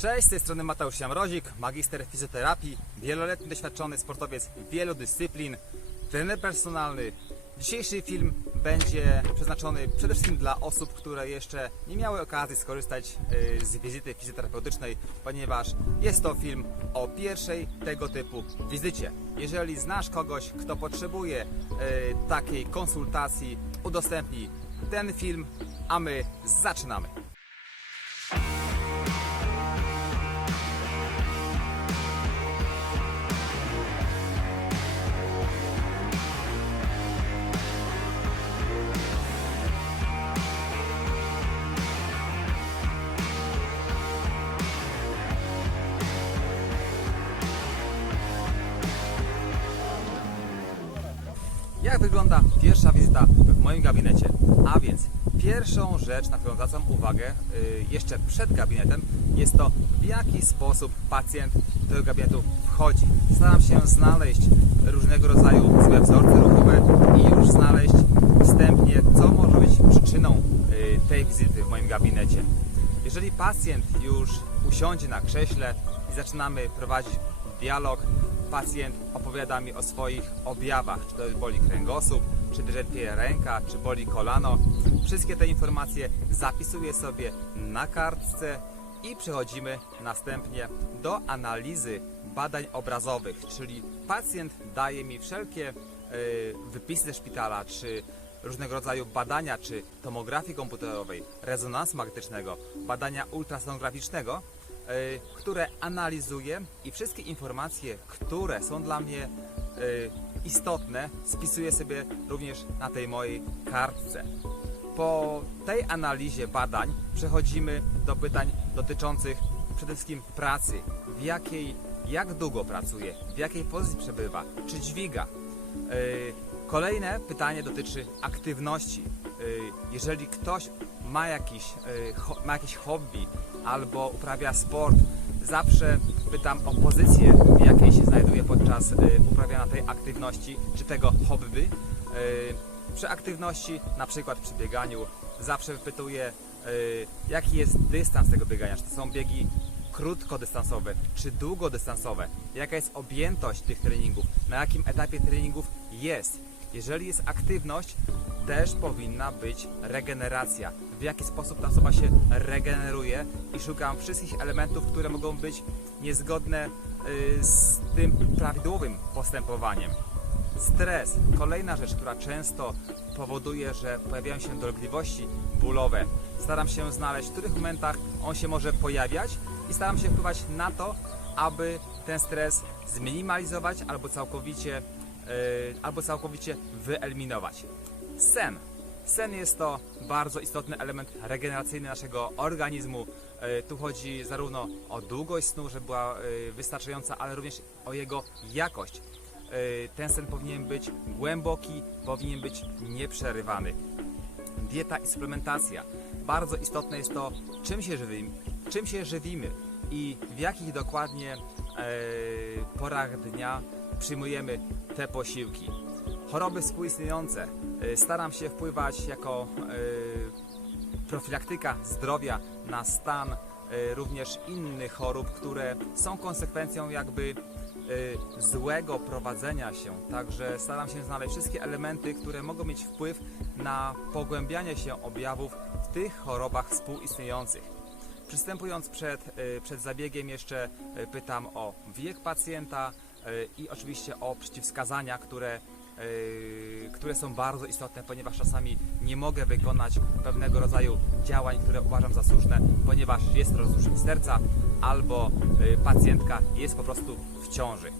Cześć, z tej strony Mateusz Jamrozik, magister fizjoterapii, wieloletni doświadczony sportowiec wielu dyscyplin, trener personalny. Dzisiejszy film będzie przeznaczony przede wszystkim dla osób, które jeszcze nie miały okazji skorzystać y, z wizyty fizjoterapeutycznej, ponieważ jest to film o pierwszej tego typu wizycie. Jeżeli znasz kogoś, kto potrzebuje y, takiej konsultacji, udostępnij ten film, a my zaczynamy. Jak wygląda pierwsza wizyta w moim gabinecie? A więc pierwszą rzecz, na którą zwracam uwagę y, jeszcze przed gabinetem, jest to w jaki sposób pacjent do tego gabinetu wchodzi. Staram się znaleźć różnego rodzaju złe wzorce ruchowe i już znaleźć wstępnie, co może być przyczyną y, tej wizyty w moim gabinecie. Jeżeli pacjent już usiądzie na krześle i zaczynamy prowadzić dialog, pacjent opowiada mi o swoich objawach, czy to boli kręgosłup, czy drętwieje ręka, czy boli kolano. Wszystkie te informacje zapisuję sobie na kartce i przechodzimy następnie do analizy badań obrazowych, czyli pacjent daje mi wszelkie y, wypisy ze szpitala, czy różnego rodzaju badania, czy tomografii komputerowej, rezonansu magnetycznego, badania ultrasonograficznego, które analizuję i wszystkie informacje, które są dla mnie y, istotne, spisuję sobie również na tej mojej kartce. Po tej analizie badań przechodzimy do pytań dotyczących przede wszystkim pracy, w jakiej, jak długo pracuje, w jakiej pozycji przebywa, czy dźwiga. Yy, Kolejne pytanie dotyczy aktywności. Jeżeli ktoś ma jakiś, ma jakieś hobby albo uprawia sport, zawsze pytam o pozycję, w jakiej się znajduje podczas yy, uprawiania tej aktywności czy tego hobby. Yy, Przy aktywności, na przykład przy bieganiu, zawsze wypytuję, yy, jaki jest dystans tego biegania. Czy to są biegi krótkodystansowe czy długodystansowe, jaka jest objętość tych treningów, na jakim etapie treningów jest. Jeżeli jest aktywność, też powinna być regeneracja. W jaki sposób ta osoba się regeneruje i szukam wszystkich elementów, które mogą być niezgodne y, z tym prawidłowym postępowaniem. Stres, kolejna rzecz, która często powoduje, że pojawiają się dolegliwości bólowe. Staram się znaleźć, w których momentach on się może pojawiać i staram się wpływać na to, aby ten stres zminimalizować albo całkowicie, yy, albo całkowicie wyeliminować. Sen. Sen jest to bardzo istotny element regeneracyjny naszego organizmu. Yy, Tu chodzi zarówno o długość snu, żeby była yy, wystarczająca, ale również o jego jakość. Yy, Ten sen powinien być głęboki, powinien być nieprzerywany. Dieta i suplementacja. Bardzo istotne jest to, czym się żywimy, czym się żywimy i w jakich dokładnie e, porach dnia przyjmujemy te posiłki. Choroby współistniejące. E, Staram się wpływać jako e, profilaktyka zdrowia na stan e, również innych chorób, które są konsekwencją jakby złego prowadzenia się. Także staram się znaleźć wszystkie elementy, które mogą mieć wpływ na pogłębianie się objawów w tych chorobach współistniejących. Przystępując przed, przed zabiegiem jeszcze pytam o wiek pacjenta i oczywiście o przeciwwskazania, które, które są bardzo istotne, ponieważ czasami nie mogę wykonać pewnego rodzaju działań, które uważam za słuszne, ponieważ jest rozruszenie serca albo e, pacjentka jest po prostu w ciąży.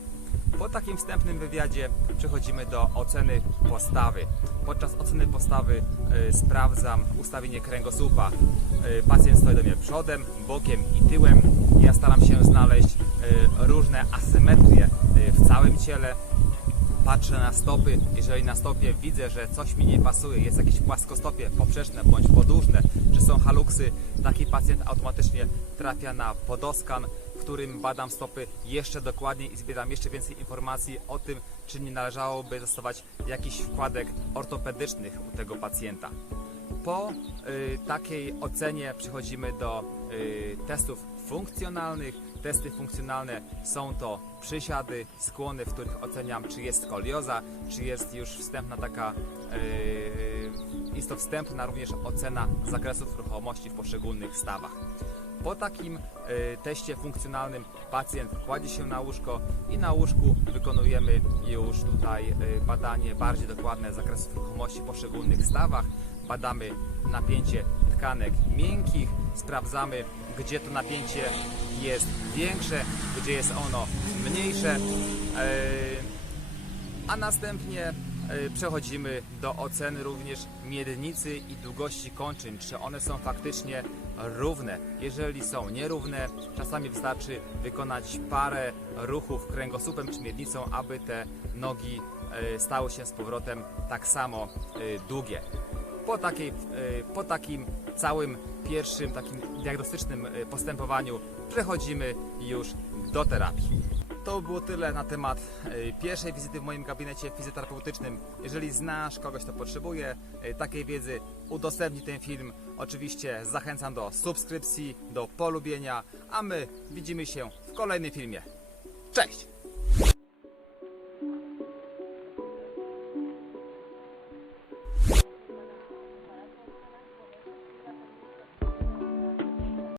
Po takim wstępnym wywiadzie przechodzimy do oceny postawy. Podczas oceny postawy e, sprawdzam ustawienie kręgosłupa. Pacjent stoi do mnie przodem, bokiem i tyłem. Ja staram się znaleźć różne asymetrie w całym ciele. Patrzę na stopy, jeżeli na stopie widzę, że coś mi nie pasuje, jest jakieś płaskostopie poprzeczne bądź podłużne, czy są haluksy, taki pacjent automatycznie trafia na podoskan, w którym badam stopy jeszcze dokładniej i zbieram jeszcze więcej informacji o tym, czy nie należałoby zastosować jakichś wkładek ortopedycznych u tego pacjenta. Po y, takiej ocenie przechodzimy do y, testów funkcjonalnych. Testy funkcjonalne są to przysiady, skłony, w których oceniam, czy jest skolioza, czy jest już wstępna taka, y, jest to wstępna również ocena zakresów ruchomości w poszczególnych stawach. Po takim y, teście funkcjonalnym pacjent kładzie się na łóżko i na łóżku wykonujemy już tutaj y, badanie bardziej dokładne zakresów ruchomości w poszczególnych stawach. Badamy napięcie tkanek miękkich, sprawdzamy gdzie to napięcie jest większe, gdzie jest ono mniejsze. Y, a następnie e, przechodzimy do oceny również miednicy i długości kończyn, czy one są faktycznie równe. Jeżeli są nierówne, czasami wystarczy wykonać parę ruchów kręgosłupem czy miednicą, aby te nogi e, stały się z powrotem tak samo e, długie. Po, takiej, e, po takim całym pierwszym takim diagnostycznym e, postępowaniu przechodzimy już do terapii. To było tyle na temat e, pierwszej wizyty w moim gabinecie fizjoterapeutycznym. Jeżeli znasz kogoś, kto potrzebuje e, takiej wiedzy, udostępnij ten film. Oczywiście zachęcam do subskrypcji, do polubienia, a my widzimy się w kolejnym filmie. Cześć!